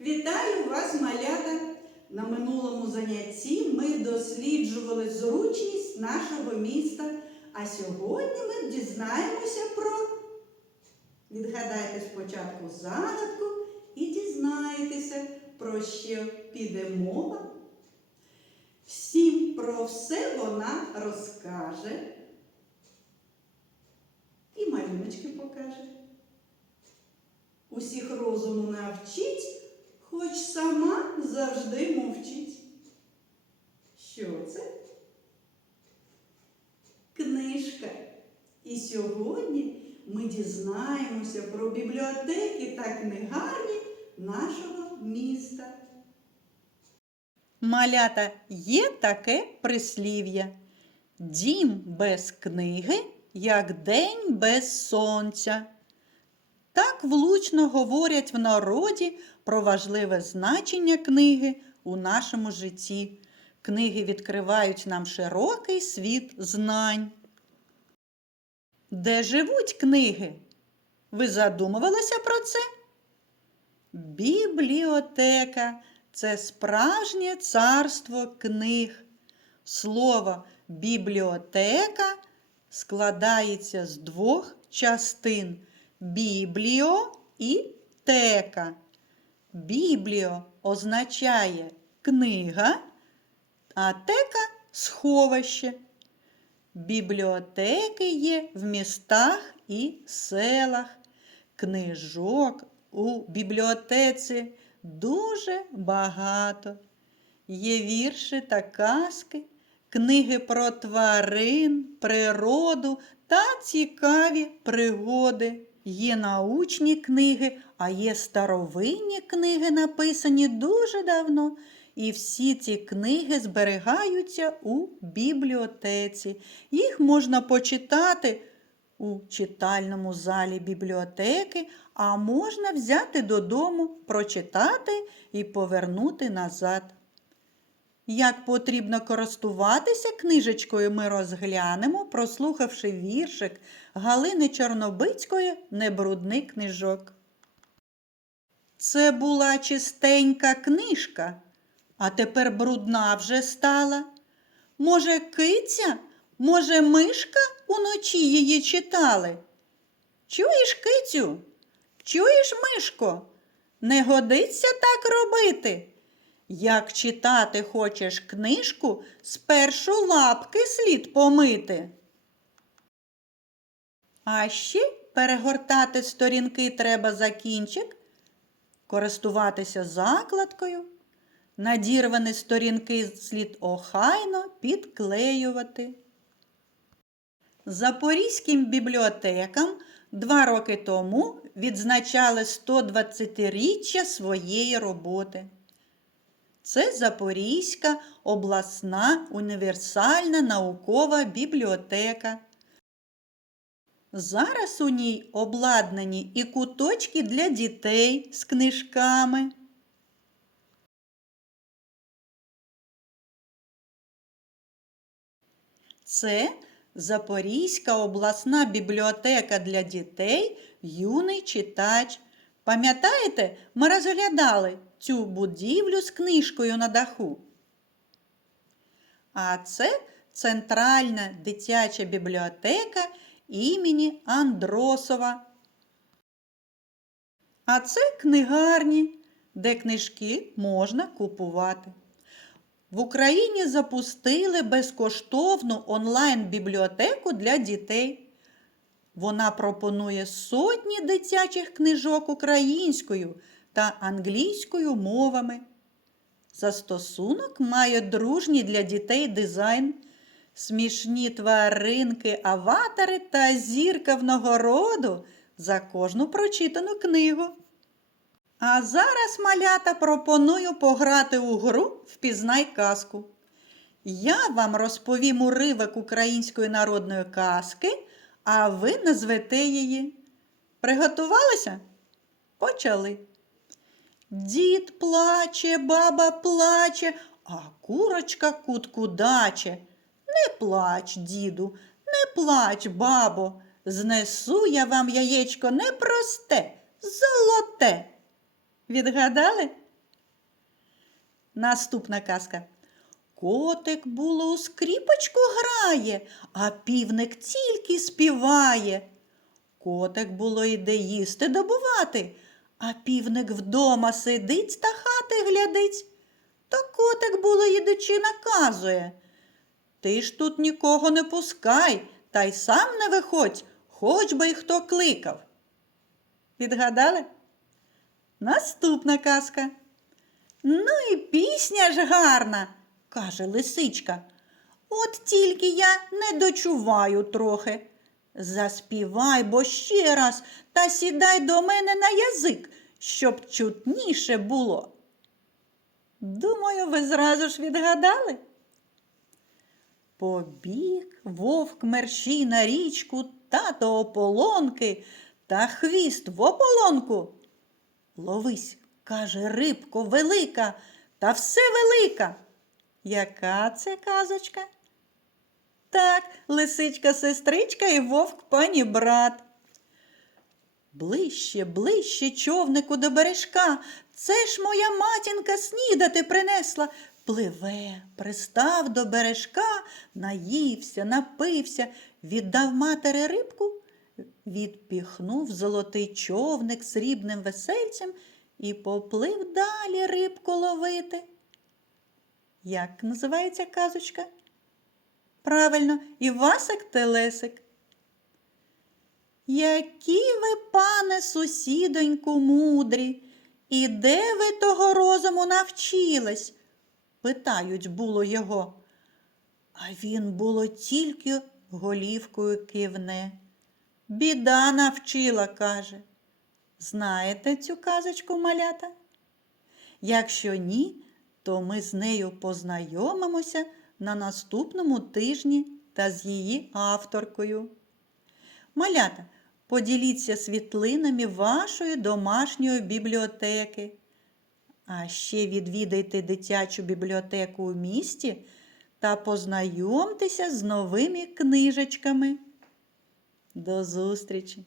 Вітаю вас, малята! На минулому занятті ми досліджували зручність нашого міста, а сьогодні ми дізнаємося про. Відгадайте спочатку загадку і дізнаєтеся, про що піде мова. Всім про все вона розкаже і малюночки покаже. Усіх розуму навчить, хоч сама завжди мовчить. Що це? Книжка. І сьогодні ми дізнаємося про бібліотеки та книгарні нашого міста. Малята є таке прислів'я. Дім без книги, як день без сонця. Так влучно говорять в народі про важливе значення книги у нашому житті. Книги відкривають нам широкий світ знань. Де живуть книги? Ви задумувалися про це? Бібліотека це справжнє царство книг. Слово бібліотека складається з двох частин бібліо і тека. Бібліо означає книга, а тека сховище. Бібліотеки є в містах і селах. Книжок у бібліотеці дуже багато. Є вірші та казки, книги про тварин, природу та цікаві пригоди. Є научні книги, а є старовинні книги, написані дуже давно. І всі ці книги зберігаються у бібліотеці. Їх можна почитати у читальному залі бібліотеки, а можна взяти додому, прочитати і повернути назад. Як потрібно користуватися книжечкою, ми розглянемо, прослухавши віршик Галини Чорнобицької Небрудний книжок. Це була чистенька книжка, а тепер брудна вже стала. Може, киця, може, мишка уночі її читали? Чуєш, кицю? Чуєш, мишко? Не годиться так робити. Як читати хочеш книжку, спершу лапки слід помити. А ще перегортати сторінки треба за кінчик, користуватися закладкою, надірвані сторінки слід охайно підклеювати. Запорізьким бібліотекам два роки тому відзначали 120-річчя своєї роботи. Це Запорізька обласна універсальна наукова бібліотека. Зараз у ній обладнані і куточки для дітей з книжками. Це Запорізька обласна бібліотека для дітей Юний читач. Пам'ятаєте, ми розглядали цю будівлю з книжкою на даху. А це Центральна дитяча бібліотека імені Андросова. А це книгарні, де книжки можна купувати. В Україні запустили безкоштовну онлайн-бібліотеку для дітей. Вона пропонує сотні дитячих книжок українською та англійською мовами. Застосунок має дружній для дітей дизайн, смішні тваринки, аватари та зірка в нагороду за кожну прочитану книгу. А зараз, малята, пропоную пограти у гру Впізнай казку. Я вам розповім уривок української народної казки, а ви назвете її. Приготувалися? Почали. Дід плаче, баба плаче, а курочка кутку даче. Не плач, діду, не плач, бабо. Знесу я вам яєчко непросте, золоте. Відгадали? Наступна казка. Котик було у скріпочку грає, а півник тільки співає. Котик було йде їсти добувати, а півник вдома сидить та хати глядить. Та котик було їдучи наказує. Ти ж тут нікого не пускай, та й сам не виходь, хоч би й хто кликав. Відгадали? Наступна казка. Ну і пісня ж гарна, каже лисичка. От тільки я не дочуваю трохи. Заспівай бо ще раз та сідай до мене на язик, щоб чутніше було. Думаю, ви зразу ж відгадали. Побіг вовк мерщій на річку та до ополонки, та хвіст в ополонку. Ловись, каже рибко велика, та все велика. Яка це казочка? Так, лисичка сестричка і вовк пані брат. Ближче, ближче човнику до бережка. Це ж моя матінка снідати принесла. Пливе, пристав до бережка, наївся, напився, віддав матері рибку, відпіхнув золотий човник срібним весельцем і поплив далі рибку ловити. Як називається казочка? Правильно, Івасик Телесик. Які ви, пане сусідоньку, мудрі, і де ви того розуму навчились? питають було його. А він було тільки голівкою кивне. Біда навчила, каже. Знаєте цю казочку малята? Якщо ні, то ми з нею познайомимося на наступному тижні та з її авторкою. Малята, поділіться світлинами вашої домашньої бібліотеки. А ще відвідайте дитячу бібліотеку у місті та познайомтеся з новими книжечками. До зустрічі!